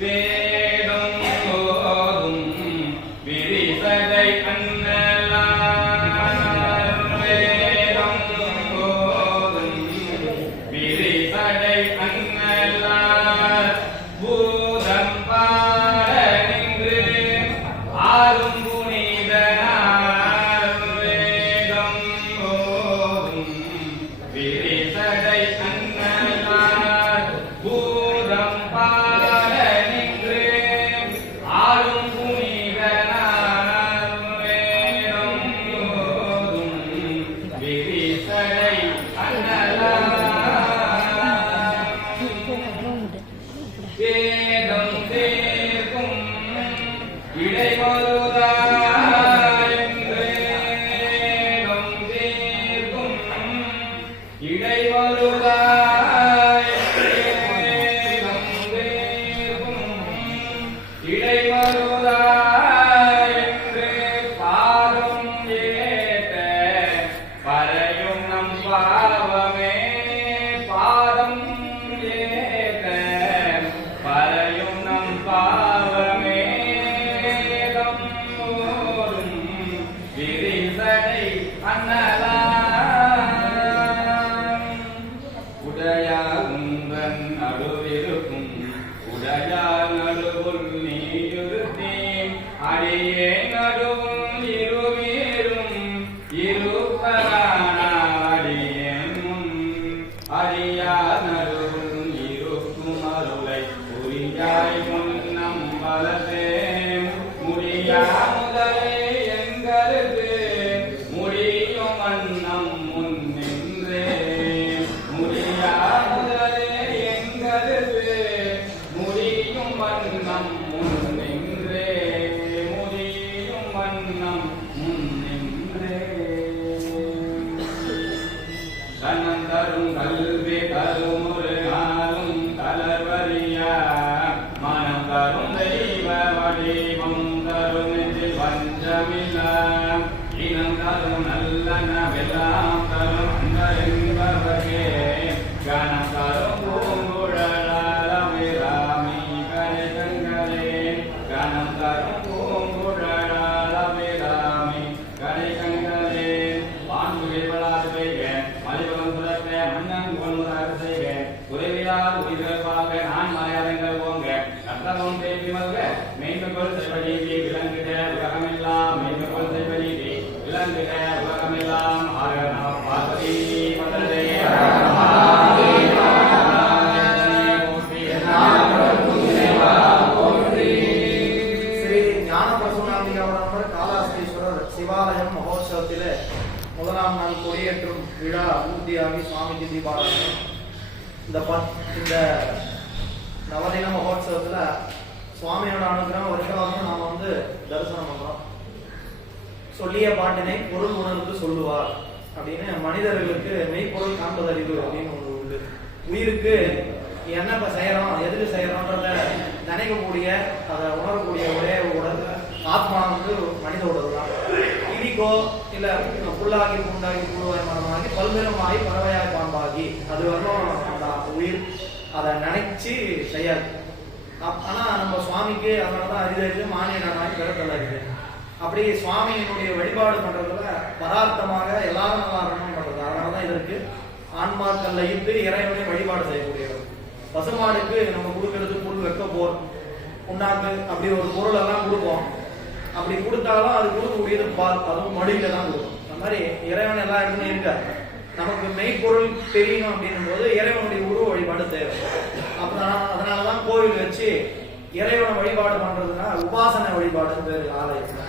வேடம் ஓதும் விரிசடை அண்ணலார் வேடம் ஓதும் விரிசடை அண்ணலார் பூதம் பாட நின்று ஆறும் புனிதனார் வேடம் ஓதும் விரிசடை அண்ணலார் பூதம் பாட நின்று ஆளும் புனிதனார் வேடம் ஓதும் விரிசடை அண்ணலார் வேதம் தேர்க்கும் இடைமருதாய் வேதம் தேர்க்கும் இடைமருதாய் வேதம் தேர்க்கும் இடைமருதாய் பாதம் ஏத்த பறையும் நம் பாவமே பாதம் ஏத்த பறையும் நம் பாவமே வேதம் ஓதும் விரிசடை அண்ணலார் உடையார் உந்தன் நடுவிருக்கும் உடையார் நடுவுள் நீயுறுத்தேன் அடியே நடுவும் இருவீரும் இருப்பதாடியேன் முன் அறியார் நடுவும் இருக்கும் அருளை புரியாய் முன்னம் வளர்த்தேன் முடியா முதலே எங்களுக்கு முடியும் அன்னம் முன் நின்றே முடியா முதலே எங்களுக்கு முடியும் வண்ணம் முன் நின்றே முடியும் வண்ணம் முன் நின்றே கண்ணந்தரும் கல்வி கருமுரு நாளும் கலர்வரியா மனம் தரும் தெய்வ வடிவம் தரும் நெஞ்சில் வஞ்சமில்ல இனம் தரும் நல்லன வெல்லாம் தரும் அந்த என்பவர்க்கே கணம் தரும் பூங்குழலாலமிராமி கரைகங்களே கணம் தரும் பூங்குழலாலமிராமி கரைகங்களே வான்பு விரிவலாது பெய்க மலிபலம் சுரக்க மன்னன் புகழ்முதாக செய்க குறைவிலாது உயிர்கள் பார்க்க நான் மலையாளங்கள் போங்க கத்தமும் பேசி மல்க மெய்மைக்குள் செய்வதீதி விளங்குக உலகமெல்லாம் மெய்மைக்குள் செய்வதீதி விளங்குக உலகமெல்லாம் ஆக நம பார்வதி பதரே ஸ்ரீ ஞான பசுநாமிகாவரம்பர் காலாஸ்தீஸ்வரர் சிவாலயம் மகோத்சவத்திலே முதலாம் நாள் கொடியேற்றும் விழா பூர்த்தியாகி சுவாமிக்கு தீபாராதனை. இந்த நவதின மகோத்சவத்துல சுவாமியோட அனுகிரகம் வருஷம் நாம தரிசனம் பண்றோம். சொல்லிய பாட்டினை பொருள் உணர்ந்து சொல்லுவார் அப்படின்னு மனிதர்களுக்கு மெய்ப்பொருள் காண்பதறிவு அப்படின்னு ஒன்று உண்டு. உயிருக்கு என்ன இப்ப செய்யறோம் எதுக்கு செய்யறோம்ன்றத நினைக்கக்கூடிய அதை உணரக்கூடிய ஒரே உடல் ஆத்மா மனித உடல் தான். இடிக்கோ இல்ல புல்லாகி பூண்டாகி புழுவாய் மரமாகி பல்வேறுமாகி பறவையாய் பாம்பாகி அது வரணும் அந்த உயிர் அதை நினைச்சு செய்யாது. ஆனா நம்ம சுவாமிக்கு அதனாலதான் அரிதறிது மானியனாய் பிறத்தல் அறிது. அப்படி சுவாமியினுடைய வழிபாடு பண்றதுல பதார்த்தமாக எல்லாரும் நல்லா இருக்கணும் பண்றது. அதனாலதான் இதற்கு ஆன்மாக்கள் இட்டு இறைவனை வழிபாடு செய்யக்கூடியவர். பசுமாடுக்கு நம்ம கொடுக்கறது புல் வைக்க போர் புண்ணாக்கு அப்படி ஒரு பொருள் எல்லாம் கொடுப்போம். அப்படி கொடுத்தாலும் அது கொடுக்கக்கூடியது பால், அதுவும் மடியில தான் கொடுக்கும். அந்த மாதிரி இறைவன் எல்லா இடத்துலையும் இருக்காரு. நமக்கு மெய்ப்பொருள் தெரியணும் அப்படின்னும் போது இறைவனுடைய உருவ வழிபாடு தேவை. அதனாலதான் கோவில் வச்சு இறைவனை வழிபாடு பண்றதுன்னா உபாசனை வழிபாடுன்னு பேரு ஆலயத்துல.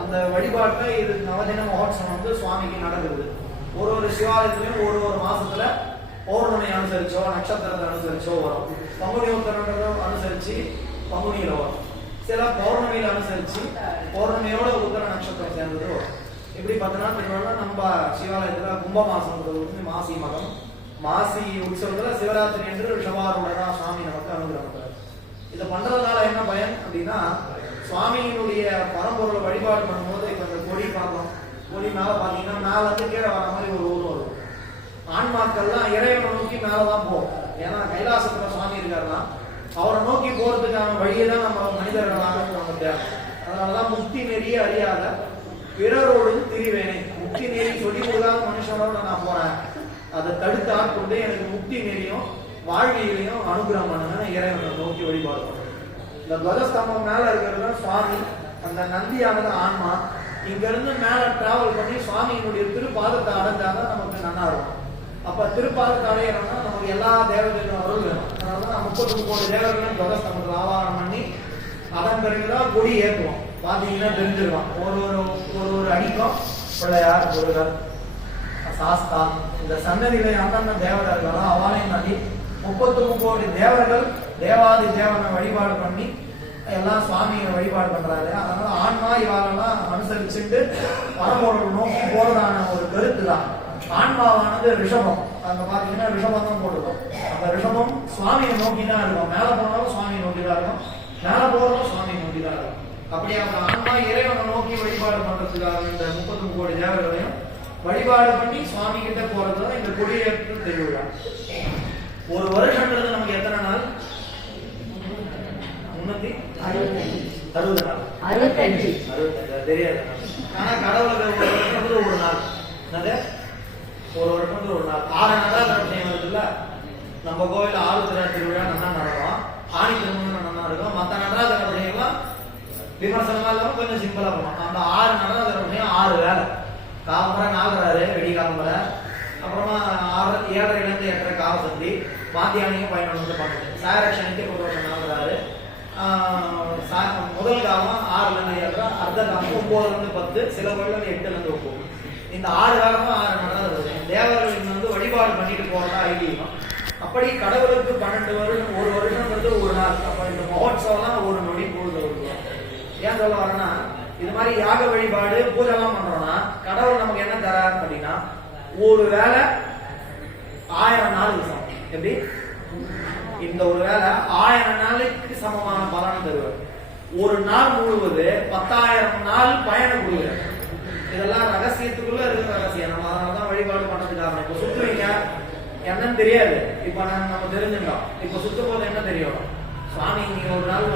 அந்த வழிபாட்டுல இது நவதின மகோத்சவம் சுவாமிக்கு நடக்குது. ஒரு சிவாலயத்திலையும் ஒரு மாசத்துல பௌர்ணமி அனுசரிச்சோ நட்சத்திரத்தை அனுசரிச்சோ வரும். பங்குனி உத்தரன்றதை அனுசரிச்சு பங்குனியில வரும். சில பௌர்ணமியில அனுசரிச்சு பௌர்ணமியோட உத்தர நட்சத்திரம் சேர்ந்தது வரும். இப்படி 10 நாள் திருவிழா நம்ம சிவாலயத்துல கும்ப மாசம் மாசி மகம் மாசி உற்சவத்துல சிவராத்திரி என்று ரிஷபாரூடரா சுவாமி நமக்கு அனுகிரகம். இதை பண்றதுனால என்ன பயன் அப்படின்னா, சுவாமியினுடைய பரம்பொருளை வழிபாடு பண்ணும்போது இப்ப இந்த கொடி பார்க்கணும். கொடி மேல பாத்தீங்கன்னா மேல இருந்து கீழே வர மாதிரி ஒரு ஊர் வரும். ஆன்மாக்கள்லாம் இறைவனை நோக்கி மேலதான் போகும். ஏன்னா கைலாசத்துல சுவாமி இருக்காருன்னா அவரை நோக்கி போறதுக்கான வழியை தான் நம்ம மனிதர்களாக நம்ம தேவை. அதனாலதான் முக்தி நெறிய அறியாத பிறரோடு திரிவேனே. முக்தி நெறி சொல்லி கொடுக்காத மனுஷனோட நான் போறேன், அதை தடுத்து ஆட்கொண்டு எனக்கு முக்தி நெறியும் வாழ்வியலையும் அனுகிரகம் பண்ணுங்க இறைவனை நோக்கி வழிபாடு பண்ணுறேன். இந்த துவஜஸ்தம்பம் மேல இருக்கிறது சுவாமி, அந்த நந்தியானது ஆன்மா. இங்க இருந்து மேல டிராவல் பண்ணி சுவாமியினுடைய திருப்பாதத்தை அடைஞ்சாதான் நமக்கு நல்லா இருக்கும். அப்ப திருப்பாதத்தை அடையணும்னா நமக்கு எல்லா தேவதைகளும் அருள் வேணும். அதனால 33 தேவர்களும் துவஜஸ்தம்பத்தில் ஆவாரம் பண்ணி அதன் பிறகுதான் கொடி ஏற்றுவோம். பாத்தீங்கன்னா தெரிஞ்சிருவான். ஒரு அடிக்கும் பிள்ளையார், முருகர், சாஸ்தா, இந்த சன்னதிகளை அந்தந்த தேவர்கள் அவளையும் தாண்டி 33 தேவர்கள் தேவாதி தேவனை வழிபாடு பண்ணி எல்லாம் சுவாமியை வழிபாடு பண்றாரு. அதனால ஆன்மா இவாளெல்லாம் அனுசரிச்சுட்டு பரமோட நோக்கி போறதான ஒரு கருத்து தான். ஆன்மாவானது ரிஷபம், அங்க பாத்தீங்கன்னா ரிஷபம் தான் போட்டுருக்கோம். அந்த ரிஷபம் சுவாமியை நோக்கி தான் இருக்கும். மேல போனாலும் சுவாமியை நோக்கி தான் இருக்கும், மேல போறதும் சுவாமியை நோக்கி தான் இருக்கும். அப்படியே அந்த ஆன்மா இறைவனை நோக்கி வழிபாடு பண்றதுக்காக இந்த 33 தேவர்களையும் வழிபாடு பண்ணி சுவாமி கிட்ட போறதுதான் இந்த கொடியேற்று திருவிழா. ஒரு வருஷம்ன்றது நமக்கு எத்தனை நாள்? 360 நாள், 65 தெரியாது. ஆனா கடவுளுக்கு ஒரு நாள், ஒரு வருஷம் ஒரு நாள். 6 நடராஜன் வருதுல்ல, நம்ம கோவில் 6 திருவிழா நல்லா நடக்கும், ஆணி திருமணம் நல்லா இருக்கும். மற்ற நடராஜன் அப்படிங்கலாம் விமர்சனமா இல்லாம கொஞ்சம் சிம்பிளா பண்ணும். அந்த 6 நடராஜன் 6 வேலை. காலம்பரை நாகராறு, வெடி காலம்பரை, அப்புறமா 7:30 8:30 காவசந்தி, மாத்தியானியும் 11 பண்ணுது. சாயரட்சணிக்கு ஒரு வருஷம் நாகராறு. முதல் காலம் 6 7, அர்த்த காலம் 9 10, சில கோயில்கள் 8 9. இந்த 6 காலமும் 6 நடராஜன் தேவர்கள் வழிபாடு பண்ணிட்டு போறதா ஐதீகம். அப்படி கடவுளுக்கு 12 வருஷம், ஒரு வருஷம்ன்றது ஒரு நாள். அப்ப இந்த மகோத்சவம் ஒரு நொடி பொழுது வருவோம். ஏன் சொல்ல வரேன்னா, இது மாதிரி யாக வழிபாடு பூஜைலாம் பண்றோம்னா கடவுள் நமக்கு என்ன தராரு அப்படின்னா, ஒரு வேலை 1000 நாள் சமம். எப்படி? இந்த ஒரு வேலை 1000 நாளுக்கு சமமான பலனை தருவார். ஒரு நாள் முழுவது 10,000 நாள் பயணம் கொடுக்குறாரு. இதெல்லாம் ரகசியத்துக்குள்ள இருக்கிற ரகசியம். நம்ம அதனாலதான் வழிபாடு பண்றதுக்காக. இப்ப சுத்துவீங்க என்னன்னு தெரியாது, இப்ப நம்ம தெரிஞ்சுக்கலாம். இப்ப சுத்தும் போது என்ன தெரியும்? சுவாமி நீங்க ஒரு நாள்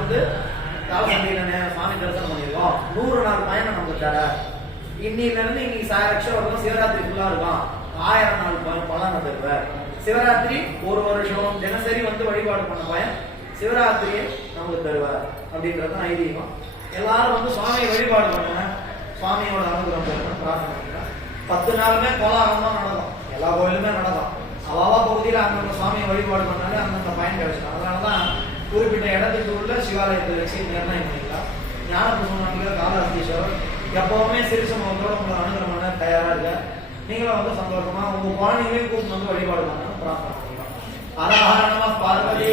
காலசந்தையில சுவாமி தரிசனம் பண்ணிருக்கோம், 100 நாள் பயணம் நமக்கு தர. இன்னில இருந்து இன்னைக்கு சாயரட்சம் வரலாம், சிவராத்திரி ஃபுல்லா இருக்கும், 1000 நாள் பலனை தருவார். சிவராத்திரி ஒரு வருஷம் தினசரி வழிபாடு பண்ண பயன் சிவராத்திரியை நமக்கு தருவார் அப்படின்றது ஐதீகம். எல்லாரும் சுவாமியை வழிபாடு பண்ணுங்க, சுவாமியோட அனுகிரகம் பெறணும், பிரார்த்தனை பண்ணுங்க. 10 நாளுமே கோலாகலம் தான் நடக்கும், எல்லா கோயிலுமே நடக்கும். அவாவா பகுதியில் அந்தந்த சுவாமியை வழிபாடு பண்ணாலே அந்தந்த பயன் கிடைச்சிடும். அதனாலதான் குறிப்பிட்ட இடத்துக்கு உள்ள சிவாலயத்தை வச்சு நிர்ணயம் பண்ணிக்கலாம். ஞானபூர்வமாக காலாஸ்தீஸ்வரர் எப்பவுமே சிறுச முகத்தோட உங்களை அனுகிரகம் பண்ண தயாரா இருக்க. நீங்களும் சந்தோஷமா உங்க குழந்தைங்களையும் கூப்பிட்டு வழிபாடு பண்ணணும், பிரார்த்தனை பண்ணிக்கலாம். அரஹர நம பார்வதி